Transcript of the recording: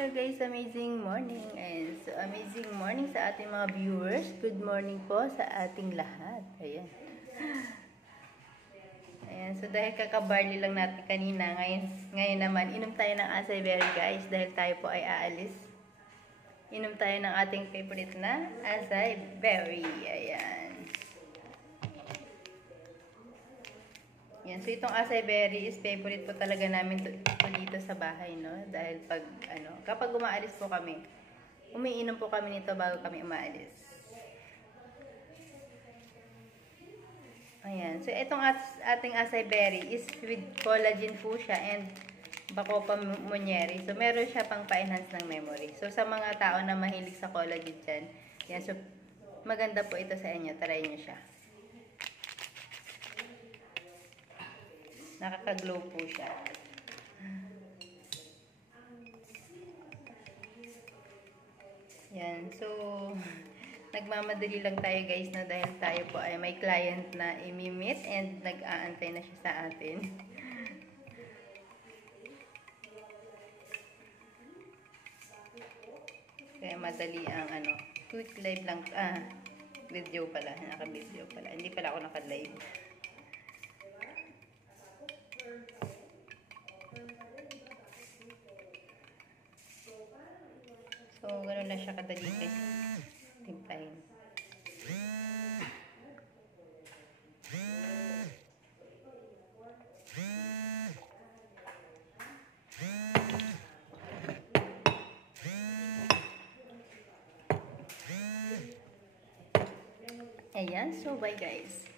Hello guys, amazing morning. And so amazing morning sa ating mga viewers. Good morning po sa ating lahat. Ayan. Ayan, so dahil kakabarley lang natin kanina, ngayon naman, inom tayo ng acai berry guys. Dahil tayo po ay aalis. Inom tayo ng ating favorite na acai berry. Ayan. Yan. So, itong acai berry is favorite po talaga namin dito sa bahay, no? Dahil kapag umaalis po kami, umiinom po kami nito bago kami umaalis. Ayan. So, itong ating acai berry is with collagen po siya and Bacopa monnieri. So, meron siya pang pa-enhance ng memory. So, sa mga tao na mahilig sa collagen dyan, yan. So, maganda po ito sa inyo. Try nyo siya. Nakaka-glow po siya. Yan. So, nagmamadali lang tayo guys na dahil tayo po ay may client na imi-meet and nag-aantay na siya sa atin. Kaya madali ang quick live lang. Video pala. Naka-video pala. Hindi pala ako naka-live. So, gano'n na siya kadali guys. Timplahin. Ayan. So, bye guys.